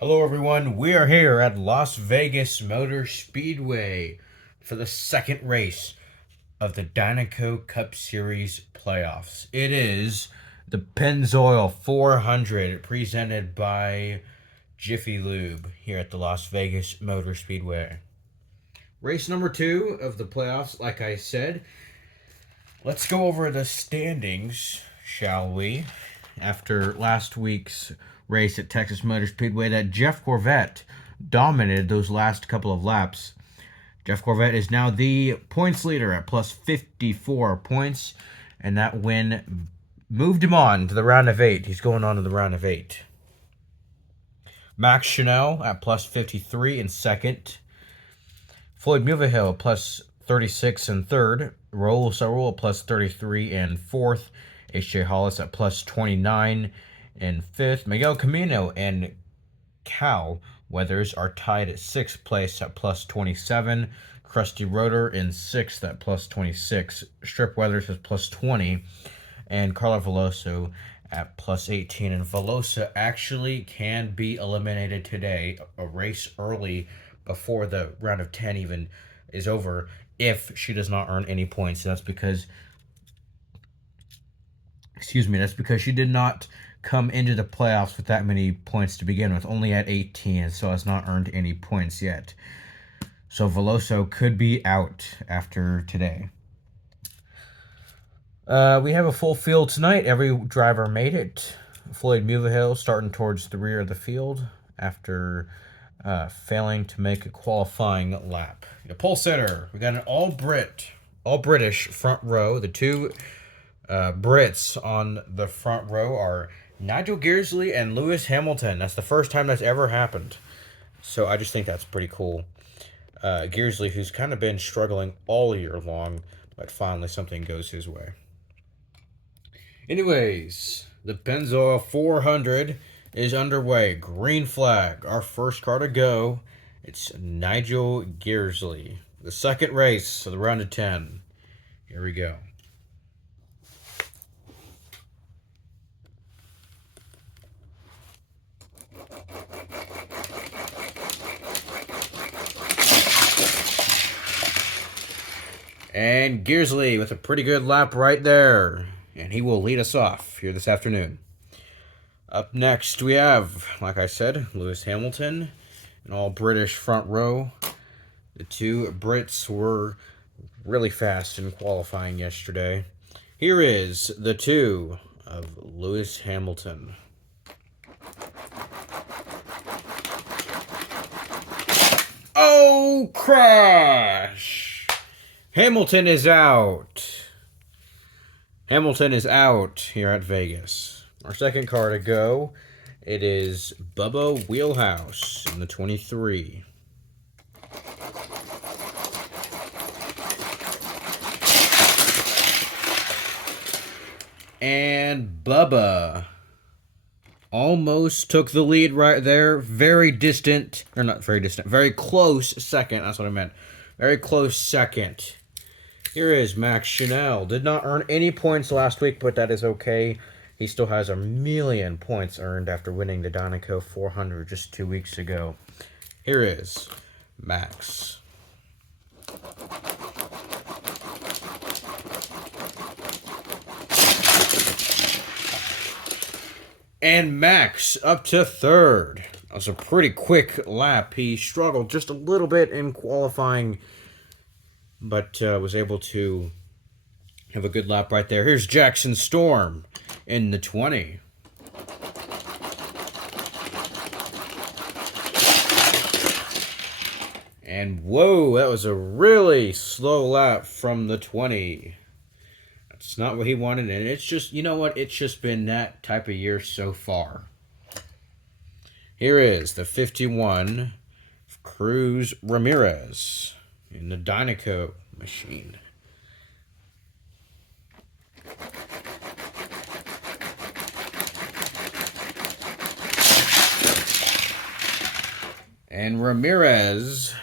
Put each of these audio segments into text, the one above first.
Hello, everyone. We are here at Las Vegas Motor Speedway for the second race of the Dynaco Cup Series playoffs. It is the Pennzoil 400 presented by Jiffy Lube here at the Las Vegas Motor Speedway. Race number 2 of the playoffs, like I said. Let's go over the standings, shall we? After last week's race at Texas Motor Speedway, that Jeff Corvette dominated those last couple of laps. Jeff Corvette is now the points leader at plus 54 points, and that win moved him on to the round of 8. He's going on to the round of 8. Max Chanel at plus 53 in second. Floyd Mulvihill plus 36 in third. Raul Sarul plus 33 in fourth. H.J. Hollis at plus 29 in fifth. Miguel Camino and Cal Weathers are tied at sixth place at plus 27. Krusty Rotor in sixth at plus 26. Strip Weathers is plus 20. And Carlo Veloso at plus 18. And Veloso actually can be eliminated today, a race early before the round of 10 even is over, if she does not earn any points. That's because she did not come into the playoffs with that many points to begin with, only at 18, so has not earned any points yet. So Veloso could be out after today. We have a full field tonight. Every driver made it. Floyd Mulvihill starting towards the rear of the field after failing to make a qualifying lap. The pole sitter, we got an all British front row. The two Brits on the front row are Nigel Gearsley and Lewis Hamilton. That's the first time that's ever happened. So I just think that's pretty cool. Gearsley, who's kind of been struggling all year long, but finally something goes his way. Anyways, the Pennzoil 400 is underway. Green flag. Our first car to go. It's Nigel Gearsley. The second race of the round of 10. Here we go. And Gearsley with a pretty good lap right there. And he will lead us off here this afternoon. Up next, we have, like I said, Lewis Hamilton, an all-British front row. The two Brits were really fast in qualifying yesterday. Here is the two of Lewis Hamilton. Oh, crash! Hamilton is out. Hamilton is out here at Vegas. Our second car to go, it is Bubba Wheelhouse in the 23. And Bubba almost took the lead right there. Very distant, or not very distant, very close second. That's what I meant. Very close second. Here is Max Chanel. Did not earn any points last week, but that is okay. He still has 1,000,000 points earned after winning the Dynaco 400 just 2 weeks ago. Here is Max. And Max up to third. That was a pretty quick lap. He struggled just a little bit in qualifying, but was able to have a good lap right there. Here's Jackson Storm in the 20. And whoa, that was a really slow lap from the 20. That's not what he wanted, and it's just, you know what? It's just been that type of year so far. Here is the 51 Cruz Ramirez in the Dynaco machine. And Ramirez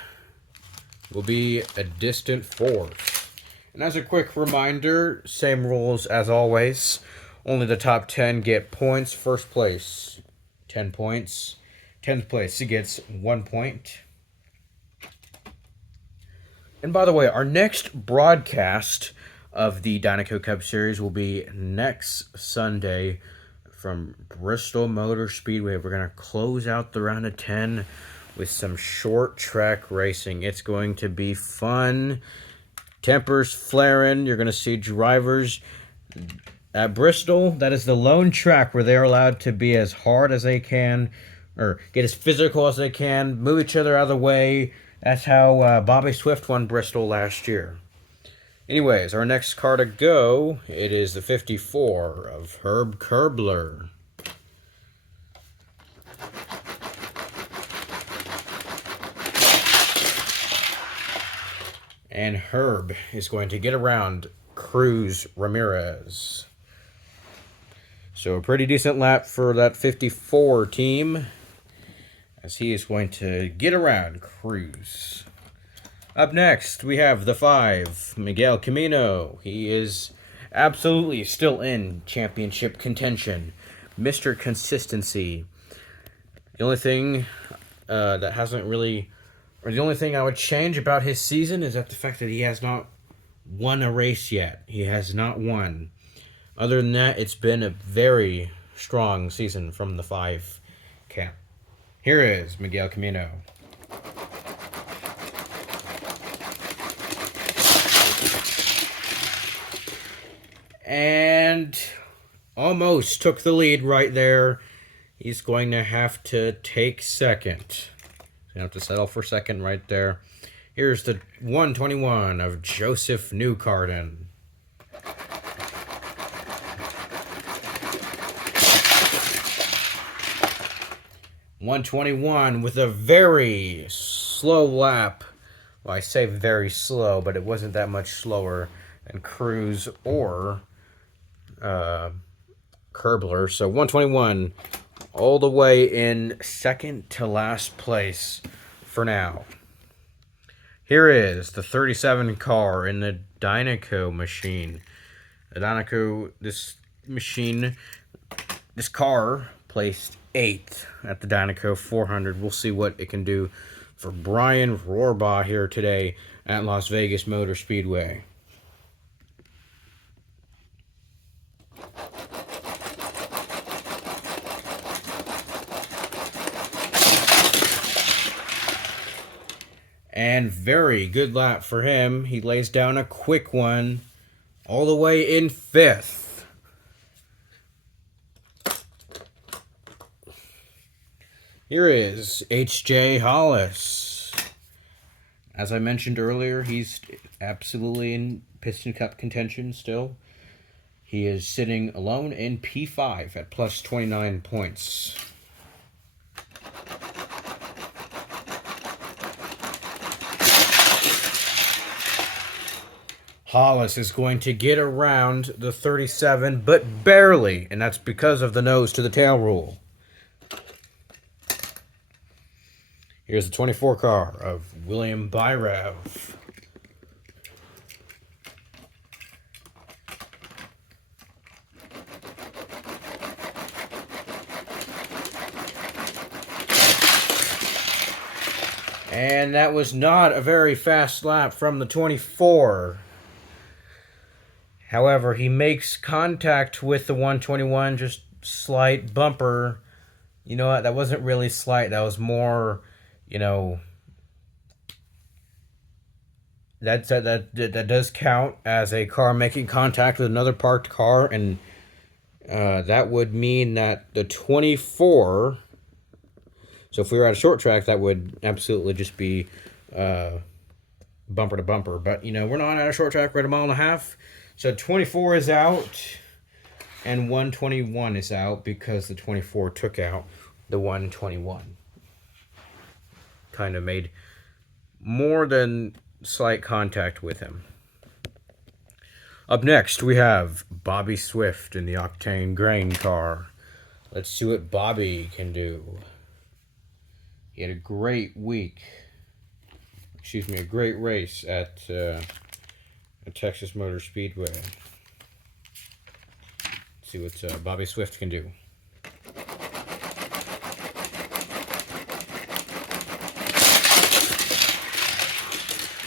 will be a distant fourth. And as a quick reminder, same rules as always. Only the top 10 get points. First place, 10 points. 10th place, he gets 1 point. And by the way, our next broadcast of the Dynaco Cup Series will be next Sunday from Bristol Motor Speedway. We're going to close out the round of 10 with some short track racing. It's going to be fun. Tempers flaring. You're going to see drivers at Bristol. That is the lone track where they're allowed to be as hard as they can, or get as physical as they can, move each other out of the way. That's how Bobby Swift won Bristol last year. Anyways, our next car to go, it is the 54 of Herb Kerbler. And Herb is going to get around Cruz Ramirez. So a pretty decent lap for that 54 team, as he is going to get around Cruz. Up next, we have the 5, Miguel Camino. He is absolutely still in championship contention. Mr. Consistency. The only thing that hasn't really, or the only thing I would change about his season is that the fact that he has not won a race yet. He has not won. Other than that, it's been a very strong season from the 5 camp. Here is Miguel Camino. And almost took the lead right there. He's going to have to take second. He's going to have to settle for second right there. Here's the 121 of Joseph Newcarden. .121 with a very slow lap. Well, I say very slow, but it wasn't that much slower than Cruz or Kerbler. So 121 all the way in second to last place for now. Here is the 37 car in the Dynaco machine. The Dynaco, this car placed 8th at the Dynaco 400. We'll see what it can do for Brian Rohrbaugh here today at Las Vegas Motor Speedway. And very good lap for him. He lays down a quick one all the way in 5th. Here is H.J. Hollis. As I mentioned earlier, he's absolutely in Piston Cup contention still. He is sitting alone in P5 at plus 29 points. Hollis is going to get around the 37, but barely, and that's because of the nose to the tail rule. Here's the 24 car of William Byrev. And that was not a very fast lap from the 24. However, he makes contact with the 121, just slight bumper. You know what? That wasn't really slight. That was more, you know, that does count as a car making contact with another parked car, and that would mean that the 24. So if we were at a short track, that would absolutely just be bumper to bumper. But you know, we're not at a short track. We're at a mile and a half. So 24 is out, and 121 is out because the 24 took out the 121. Kind of made more than slight contact with him. Up next, we have Bobby Swift in the Octane Grain car. Let's see what Bobby can do. He had a great week. Excuse me, a great race at Texas Motor Speedway. Let's see what Bobby Swift can do.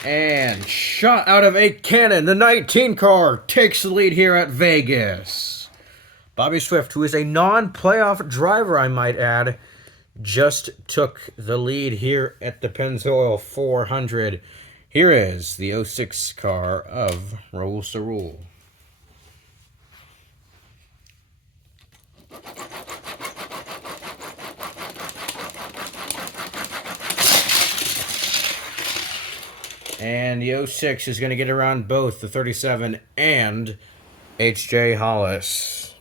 And shot out of a cannon, the 19 car takes the lead here at Vegas. Bobby Swift, who is a non-playoff driver, I might add, just took the lead here at the Pennzoil 400. Here is the 06 car of Raul Cerul. And the 06 is going to get around both the 37 and H.J. Hollis.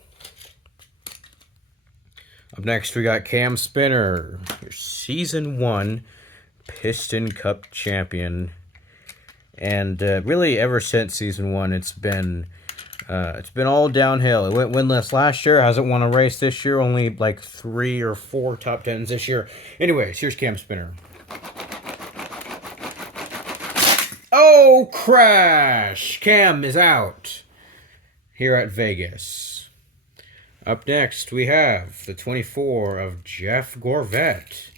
Up next, we got Cam Spinner, your Season 1 Piston Cup champion. And really, ever since Season 1, it's been all downhill. It went winless last year, hasn't won a race this year, only like 3 or 4 top 10s this year. Anyways, here's Cam Spinner. Oh, crash! Cam is out here at Vegas. Up next, we have the 24 of Jeff Gorvette,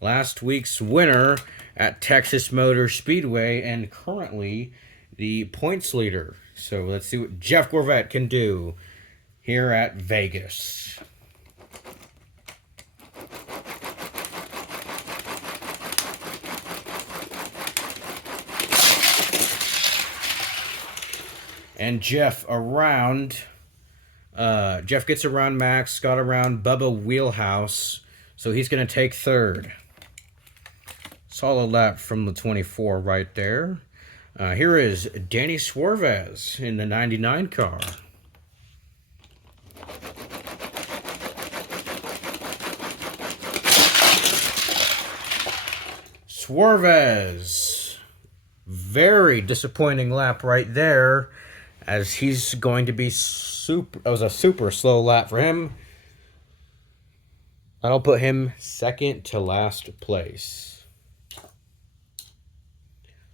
last week's winner at Texas Motor Speedway and currently the points leader. So let's see what Jeff Gorvette can do here at Vegas. And Jeff gets around Max, got around Bubba Wheelhouse, so he's going to take third. Solid lap from the 24 right there. Here is Danny Suarez in the 99 car. Suarez, very disappointing lap right there, as he's going to be that was a super slow lap for him. That'll put him second to last place.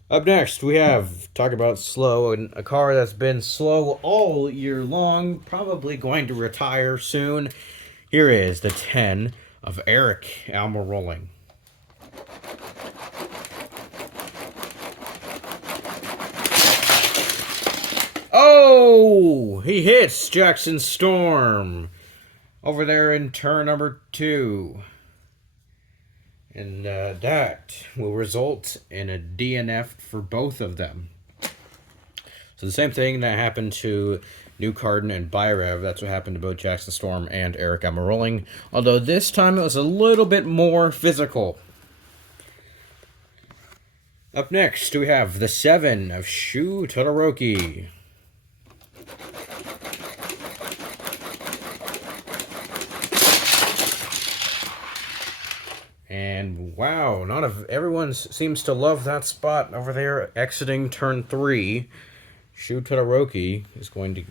Up next, we have, talk about slow, and a car that's been slow all year long, probably going to retire soon. Here is the 10 of Eric Almirola. Oh, he hits Jackson Storm over there in turn number 2. And that will result in a DNF for both of them. So the same thing that happened to New Carden and Byrev, that's what happened to both Jackson Storm and Eric Almirola. Although this time it was a little bit more physical. Up next, we have the 7 of Shu Todoroki. And wow, everyone seems to love that spot over there exiting turn 3. Shu Todoroki is going to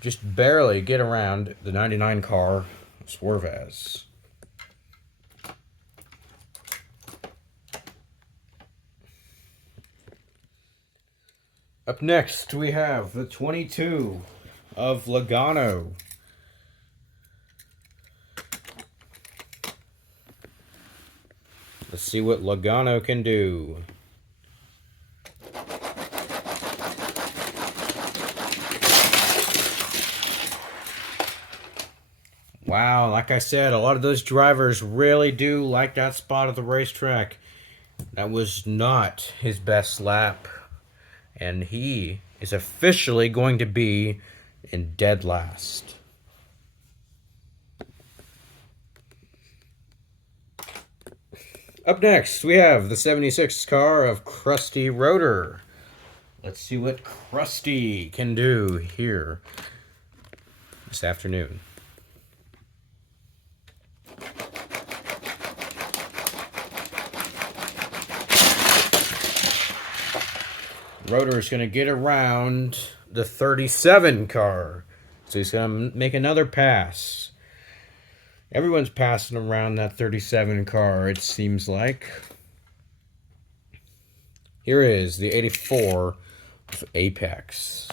just barely get around the 99 car, Suarez. Up next, we have the 22 of Logano. Let's see what Logano can do. Wow, like I said, a lot of those drivers really do like that spot of the racetrack. That was not his best lap. And he is officially going to be in dead last. Up next, we have the 76 car of Krusty Rotor. Let's see what Krusty can do here this afternoon. Rotor is going to get around the 37 car. So he's going to make another pass. Everyone's passing around that 37 car, it seems like. Here is the 84 of Apex.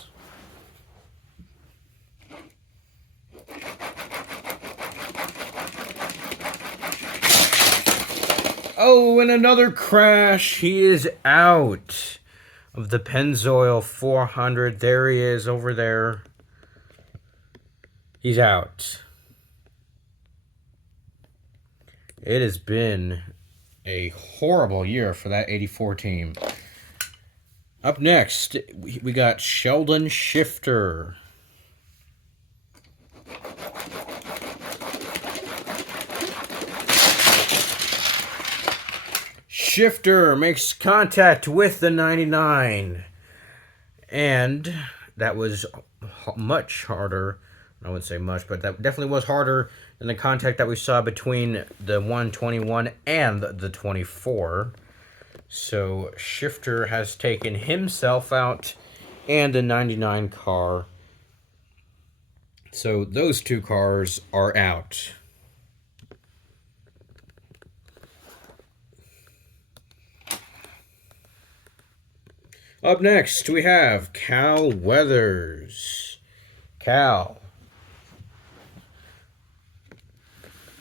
Oh, and another crash. He is out. of the Pennzoil 400. There he is over there. He's out. It has been a horrible year for that 84 team. Up next, we got Sheldon Shifter. Shifter makes contact with the 99. And that was much harder. I wouldn't say much, but that definitely was harder than the contact that we saw between the 121 and the 24. So Shifter has taken himself out and the 99 car. So those two cars are out. Up next, we have Cal Weathers. Cal,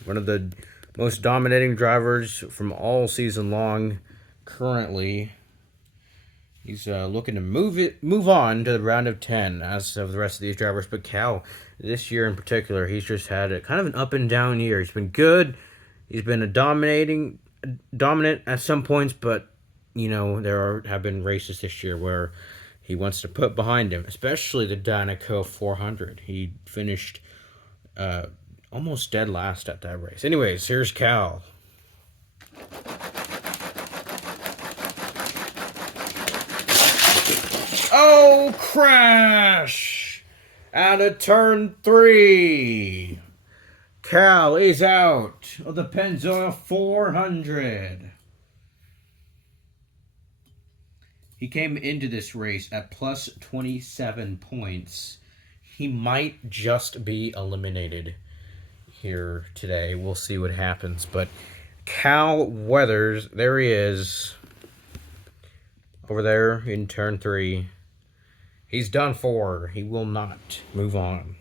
one of the most dominating drivers from all season long. Currently, he's looking to move on to the round of 10, as of the rest of these drivers. But Cal, this year in particular, he's just had a kind of an up and down year. He's been good. He's been dominant at some points, but you know, have been races this year where he wants to put behind him, especially the Dynaco 400. He finished almost dead last at that race. Anyways, here's Cal. Oh, crash! Out of turn 3. Cal is out of the Pennzoil 400. He came into this race at plus 27 points. He might just be eliminated here today. We'll see what happens. But Cal Weathers, there he is. Over there in turn 3. He's done for. He will not move on.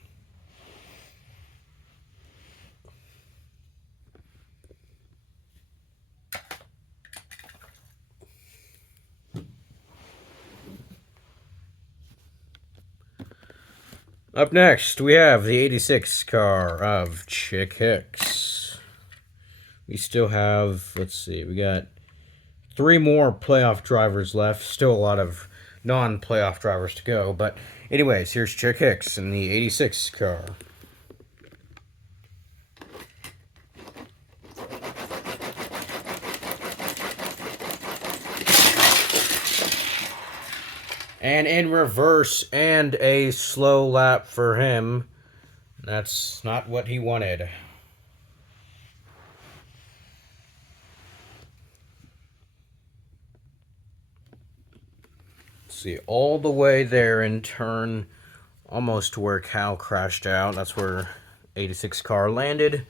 Up next, we have the 86 car of Chick Hicks. We still have, let's see, we got 3 more playoff drivers left. Still a lot of non-playoff drivers to go. But anyways, here's Chick Hicks in the 86 car. And in reverse, and a slow lap for him. That's not what he wanted. See, all the way there in turn, almost where Cal crashed out. That's where 86 car landed.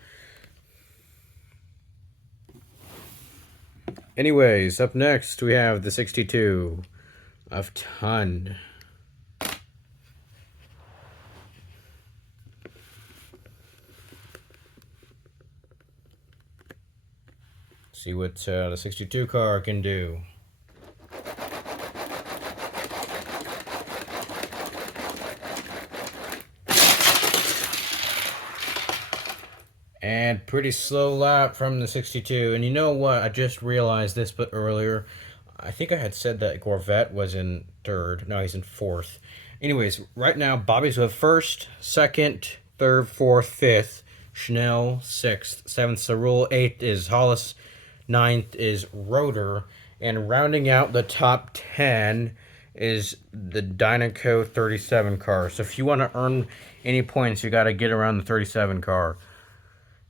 Anyways, up next we have the 62 of Ton. See what the 62 car can do. And pretty slow lap from the 62. And you know what? I just realized this but earlier. I think I had said that Corvette was in 3rd. No, he's in 4th. Anyways, right now, Bobby's with 1st, 2nd, 3rd, 4th, 5th. Schnell, 6th. 7th, Cerule. 8th is Hollis. 9th is Rotor. And rounding out the top 10 is the Dynaco 37 car. So if you want to earn any points, you got to get around the 37 car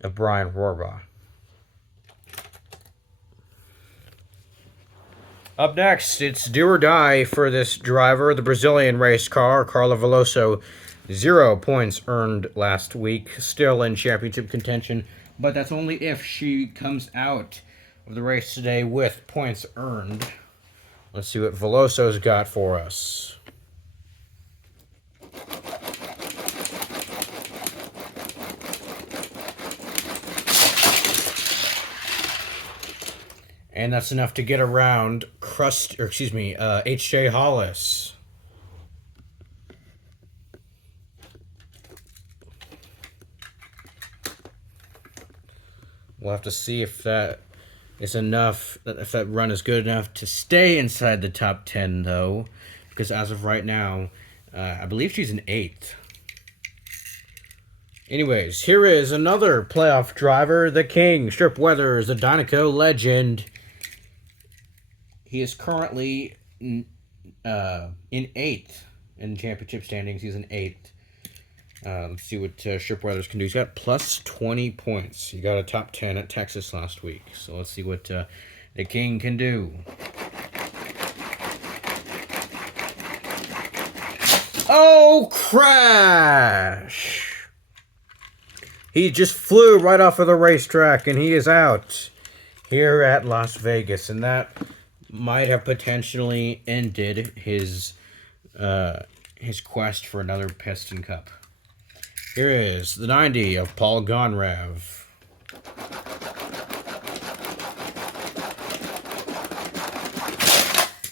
of Brian Rohrbaugh. Up next, it's do or die for this driver, the Brazilian race car, Carla Veloso. 0 points earned last week, still in championship contention, but that's only if she comes out of the race today with points earned. Let's see what Veloso's got for us. And that's enough to get around H.J. Hollis. We'll have to see if that is enough, if that run is good enough to stay inside the top 10, though. Because as of right now, I believe she's an 8th. Anyways, here is another playoff driver, the King. Strip Weathers, the Dynaco legend. He is currently in 8th in championship standings. He's an 8th. Let's see what Strip Weathers can do. He's got plus 20 points. He got a top 10 at Texas last week. So let's see what the King can do. Oh, crash! He just flew right off of the racetrack, and he is out here at Las Vegas. And that might have potentially ended his quest for another Piston Cup. Here is the 90 of Paul Gonrev.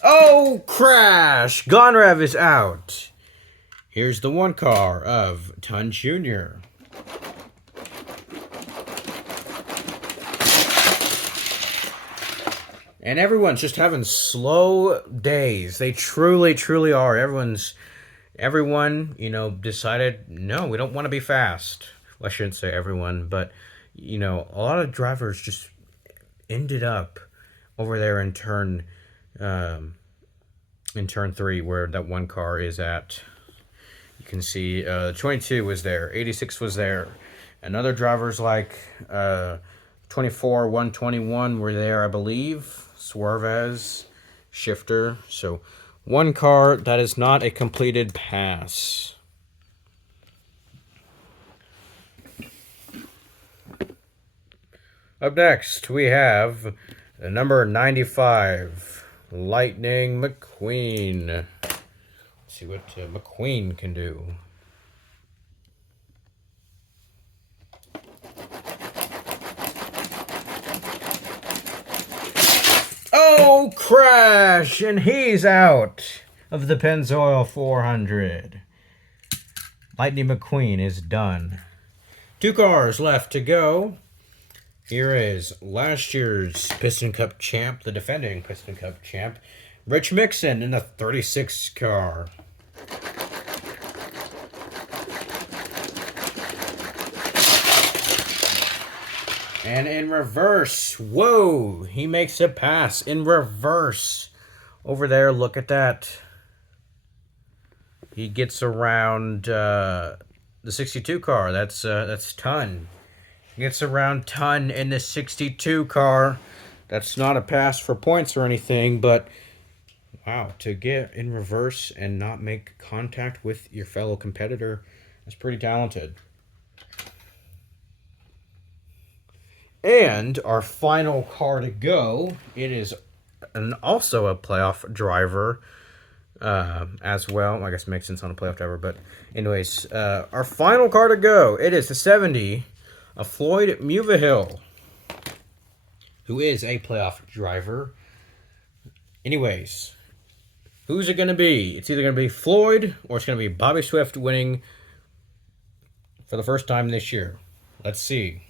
Oh, crash! Gonrev is out. Here's the 1 car of Ton Jr. And everyone's just having slow days. They truly, truly are. Everyone, decided, no, we don't want to be fast. Well, I shouldn't say everyone, but, a lot of drivers just ended up over there in turn 3, where that 1 car is at. You can see 22 was there, 86 was there, and other drivers like 24, 121 were there, I believe. Suarez, Shifter. So 1 car that is not a completed pass. Up next, we have the number 95, Lightning McQueen. Let's see what McQueen can do. Oh, crash! And he's out of the Pennzoil 400. Lightning McQueen is done. 2 cars left to go. Here is last year's Piston Cup champ, the defending Piston Cup champ, Rich Mixon in the 36 car. And in reverse, whoa, he makes a pass in reverse. Over there, look at that. He gets around the 62 car. That's Ton. He gets around Ton in the 62 car. That's not a pass for points or anything, but wow, to get in reverse and not make contact with your fellow competitor, that's pretty talented. And our final car to go, it is also a playoff driver as well. I guess it makes sense on a playoff driver, but anyways, our final car to go, it is the 70 of Floyd Mulvihill, who is a playoff driver. Anyways, who's it going to be? It's either going to be Floyd or it's going to be Bobby Swift winning for the first time this year. Let's see.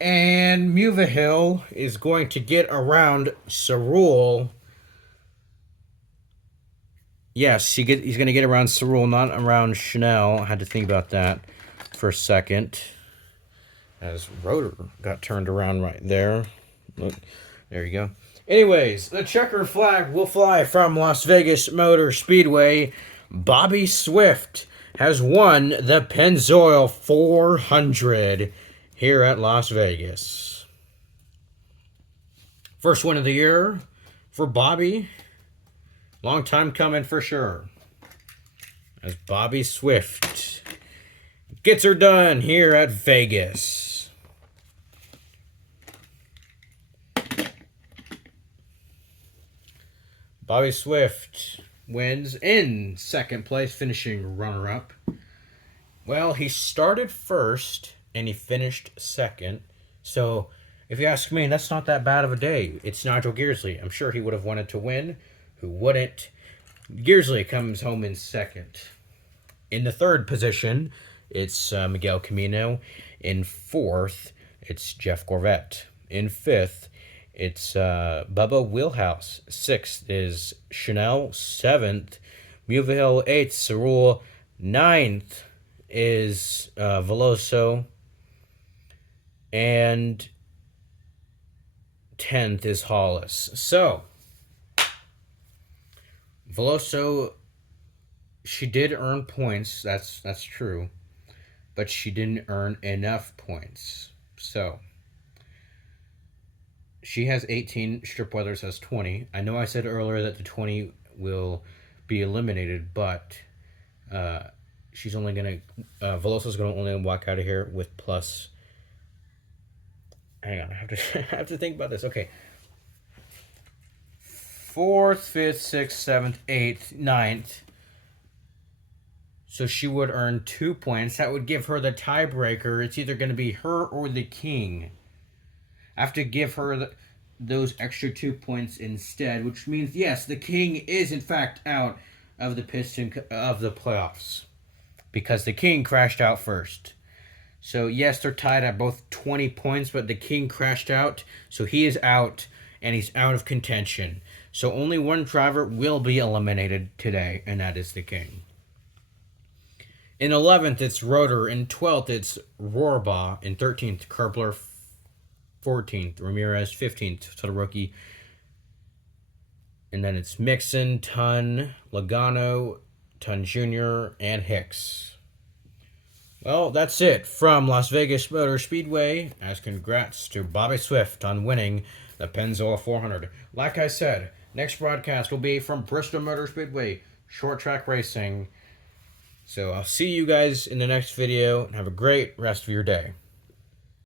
And Mulvihill is going to get around Cerule. Yes, he's going to get around Cerule, not around Chanel. I had to think about that for a second. As Rotor got turned around right there. Look, there you go. Anyways, the checker flag will fly from Las Vegas Motor Speedway. Bobby Swift has won the Pennzoil 400 here at Las Vegas. First win of the year for Bobby. Long time coming for sure. As Bobby Swift gets her done here at Vegas. Bobby Swift wins in second place, finishing runner-up. Well, he started first and he finished second. So, if you ask me, that's not that bad of a day. It's Nigel Gearsley. I'm sure he would have wanted to win. Who wouldn't? Gearsley comes home in second. In the third position, it's Miguel Camino. In fourth, it's Jeff Gorvette. In fifth, it's Bubba Wheelhouse. Sixth is Chanel. Seventh, Muville. Eighth, Cerule. Ninth is Veloso. And 10th is Hollis. So, Veloso, she did earn points. That's true. But she didn't earn enough points. So, she has 18. Strip Weathers has 20. I know I said earlier that the 20 will be eliminated, but she's only going to... Veloso's going to only walk out of here with plus... Hang on, I have to think about this. Okay. 4th, 5th, 6th, 7th, 8th, 9th. So she would earn 2 points. That would give her the tiebreaker. It's either going to be her or the king. I have to give her those extra 2 points instead, which means, yes, the king is in fact out of the playoffs because the king crashed out first. So, yes, they're tied at both 20 points, but the king crashed out, so he is out, and he's out of contention. So, only one driver will be eliminated today, and that is the king. In 11th, it's Rotor. In 12th, it's Rohrbaugh. In 13th, Kerbler. 14th, Ramirez. 15th to the rookie. And then it's Mixon, Tun, Logano, Tun Jr., and Hicks. Well, that's it from Las Vegas Motor Speedway, as congrats to Bobby Swift on winning the Pennzoil 400. Like I said, next broadcast will be from Bristol Motor Speedway, short track racing. So I'll see you guys in the next video, and have a great rest of your day.